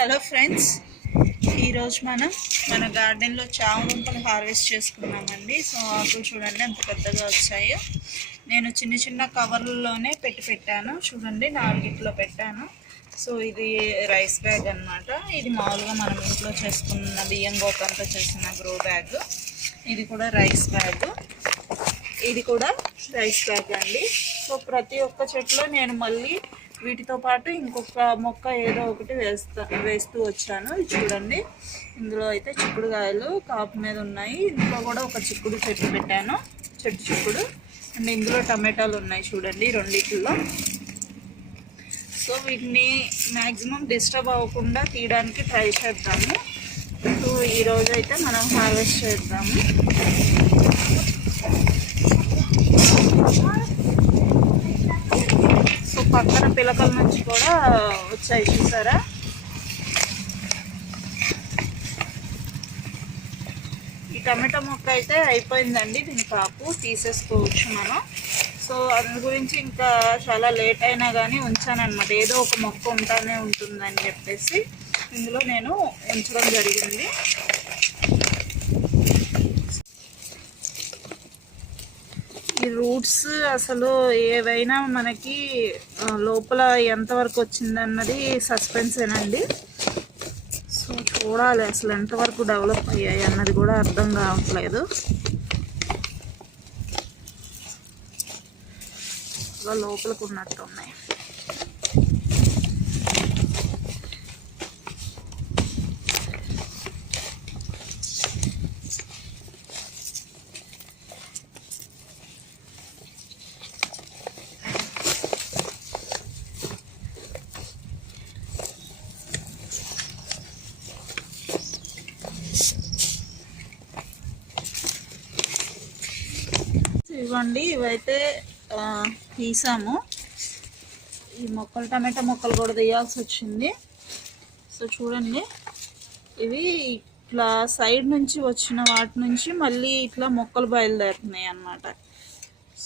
Hello friends, ఈరోజు మన గార్డెన్లో చామదుంపలు హార్వెస్ట్ చేసుకున్నామండి. సో ఆకులు చూడండి ఎంత పెద్దగా వచ్చాయో. నేను చిన్న చిన్న కవర్లలోనే పెట్టాను చూడండి, 4 పెట్టాను. సో ఇది రైస్ బ్యాగ్ అన్నమాట. ఇది మామూలుగా మనం ఇంట్లో చేసుకున్న బియ్యం గోతంతో చేసిన గ్రో బ్యాగ్. ఇది కూడా రైస్ బ్యాగ్, ఇది కూడా రైస్ బ్యాగ్ అండి. సో ప్రతి ఒక్క చెట్లో నేను మళ్ళీ వీటితో పాటు ఇంకొక మొక్క ఏదో ఒకటి వేస్తూ వచ్చాను. చూడండి, ఇందులో అయితే చిక్కుడుకాయలు కాపు మీద ఉన్నాయి. ఇందులో కూడా ఒక చిక్కుడు చెట్టు పెట్టాను, చెట్టు చిక్కుడు. అండ్ ఇందులో టమాటాలు ఉన్నాయి చూడండి, రెండిట్లో. సో వీటిని మ్యాక్సిమం డిస్టర్బ్ అవ్వకుండా తీయడానికి ట్రై చేద్దాము. సో ఈరోజు అయితే మనం హార్వెస్ట్ చేద్దాము. సో పక్కన పిలకల నుంచి కూడా వచ్చాయి చూసారా. ఈ టమాటా మొక్క అయితే అయిపోయిందండి, దీని కాపు తీసేసుకోవచ్చు మనం. సో అందు గురించి ఇంకా చాలా లేట్ అయినా కానీ ఉంచానన్నమాట. ఏదో ఒక మొక్క ఉంటానే ఉంటుందని చెప్పేసి ఇందులో నేను ఉంచడం జరిగింది. ఈ రూట్స్ అసలు ఏవైనా మనకి లోపల ఎంతవరకు వచ్చిందన్నది సస్పెన్సేనండి. సో చూడాలి అసలు ఎంతవరకు డెవలప్ అయ్యాయి అన్నది కూడా అర్థం కావట్లేదు. లోపలికి ఉన్నట్టు ఉన్నాయి. ఇవ్వండి, ఇవైతే తీసాము. ఈ మొక్కలు టమాటా మొక్కలు కూడా తీయాల్సి వచ్చింది. సో చూడండి, ఇవి ఇట్లా సైడ్ నుంచి వచ్చిన వాటి నుంచి మళ్ళీ ఇట్లా మొక్కలు బయలుదేరుతున్నాయి అన్నమాట.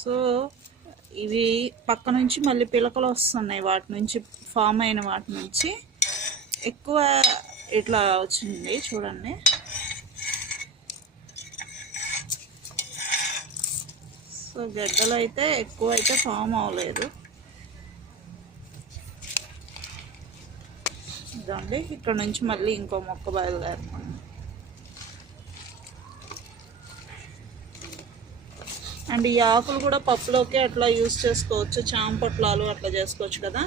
సో ఇవి పక్క నుంచి మళ్ళీ పిలకలు వస్తున్నాయి, వాటి నుంచి ఫామ్ అయిన వాటి నుంచి ఎక్కువ ఇట్లా వచ్చింది చూడండి. సో గడ్డలు అయితే ఎక్కువ అయితే ఫామ్ అవ్వలేదు. ఇదండి, ఇక్కడ నుంచి మళ్ళీ ఇంకో మొక్క బయలుదేరుతుంది. అండ్ ఈ ఆకులు కూడా పప్పులోకి అట్లా యూజ్ చేసుకోవచ్చు, చాంపొట్లాలు అట్లా చేసుకోవచ్చు కదా.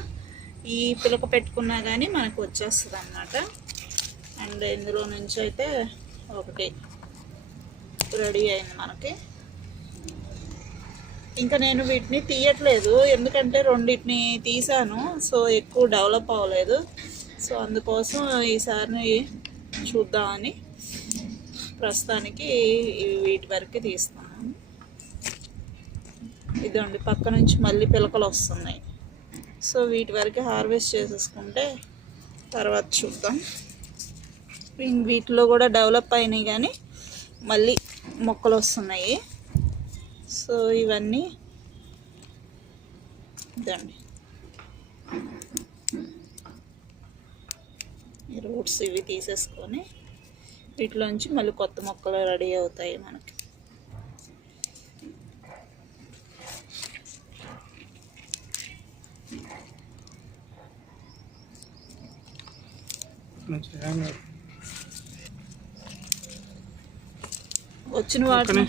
ఈ పిలక పెట్టుకున్నా కానీ మనకు వచ్చేస్తుంది అన్నమాట. అండ్ ఇందులో నుంచి అయితే ఒకటి రెడీ అయింది మనకి. ఇంకా నేను వీటిని తీయట్లేదు, ఎందుకంటే రెండింటిని తీసాను. సో ఎక్కువ డెవలప్ అవ్వలేదు. సో అందుకోసం ఈసారి చూద్దామని ప్రస్తుతానికి వీటి వరకు తీస్తున్నాను. ఇదండి, పక్క నుంచి మళ్ళీ పిలకలు వస్తున్నాయి. సో వీటి వరకు హార్వెస్ట్ చేసేసుకుంటే తర్వాత చూద్దాం. వీటిలో కూడా డెవలప్ అయినాయి కానీ మళ్ళీ మొక్కలు వస్తున్నాయి. సో ఇవన్నీ ఇదండి, ఈ రూట్స్ ఇవి తీసేసుకొని వీటిలోంచి మళ్ళీ కొత్త మొక్కలు రెడీ అవుతాయి మనకి. వచ్చిన వాటిని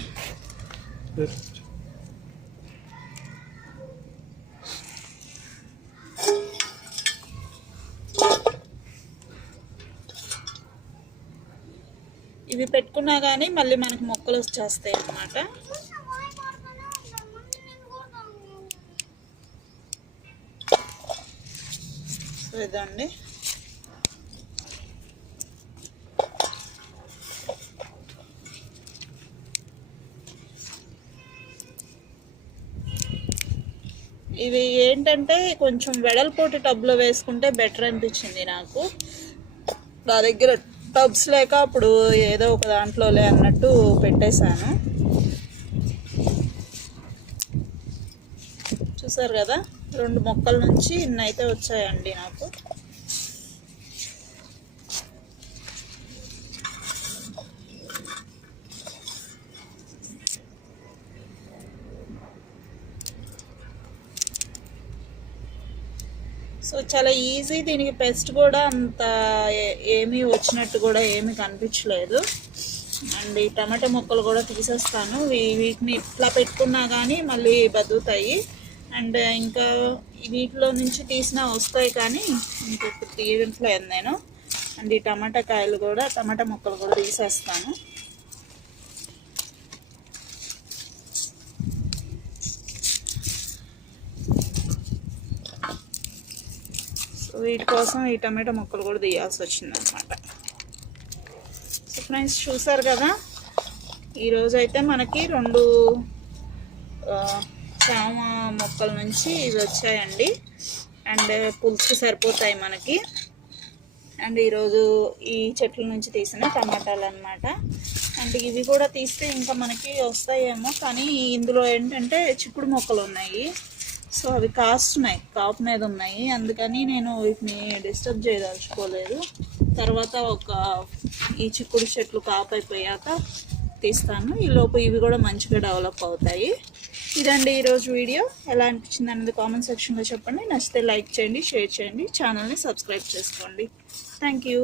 ఇవి పెట్టుకున్నా కానీ మళ్ళీ మనకు మొక్కలు వచ్చేస్తాయి అన్నమాట. సో ఇదండి, ఇవి ఏంటంటే కొంచెం వెడల్పోటి టబ్లో వేసుకుంటే బెటర్ అనిపించింది నాకు. నా దగ్గర టబ్స్ లేక అప్పుడు ఏదో ఒక దాంట్లోలే అన్నట్టు పెట్టేశాను. చూసారు కదా, 2 మొక్కల నుంచి ఇన్నైతే వచ్చాయండి నాకు. సో చాలా ఈజీ, దీనికి పెస్ట్ కూడా అంత ఏమీ వచ్చినట్టు కూడా ఏమీ కనిపించలేదు. అండ్ ఈ టమాటా ముక్కలు కూడా తీసేస్తాను. వీటిని ఇట్లా పెట్టుకున్నా కానీ మళ్ళీ బతుకుతాయి. అండ్ ఇంకా వీటిలో నుంచి తీసినా వస్తాయి కానీ ఇంకొక తీయట్లేదు నేను. అండ్ ఈ టమాటా ముక్కలు కూడా తీసేస్తాను. సో వీటి కోసం ఈ టమాటా ముక్కలు కూడా తీయాల్సి వచ్చిందనమాట. సో ఫ్రెండ్స్ చూసారు కదా, ఈరోజు అయితే మనకి 2 చామ మొక్కల నుంచి ఇవి వచ్చాయండి. అండ్ పులుసుకి సరిపోతాయి మనకి. అండ్ ఈరోజు ఈ చెట్ల నుంచి తీసిన టమాటాలు అన్నమాట. అండ్ ఇవి కూడా తీస్తే ఇంకా మనకి వస్తాయేమో, కానీ ఇందులో ఏంటంటే చిక్కుడు మొక్కలు ఉన్నాయి. సో అవి కాస్తున్నాయి, కాపు మీద ఉన్నాయి. అందుకని నేను వీటిని డిస్టర్బ్ చేయదలుచుకోలేదు. తర్వాత ఈ చిక్కుడు చెట్లు కాపు అయిపోయాక తీస్తాను. ఈలోపు ఇవి కూడా మంచిగా డెవలప్ అవుతాయి. ఇదండి ఈరోజు వీడియో. ఎలా అనిపించింది అనేది కామెంట్ సెక్షన్లో చెప్పండి. నచ్చితే లైక్ చేయండి, షేర్ చేయండి, ఛానల్ని సబ్స్క్రైబ్ చేసుకోండి. Thank you.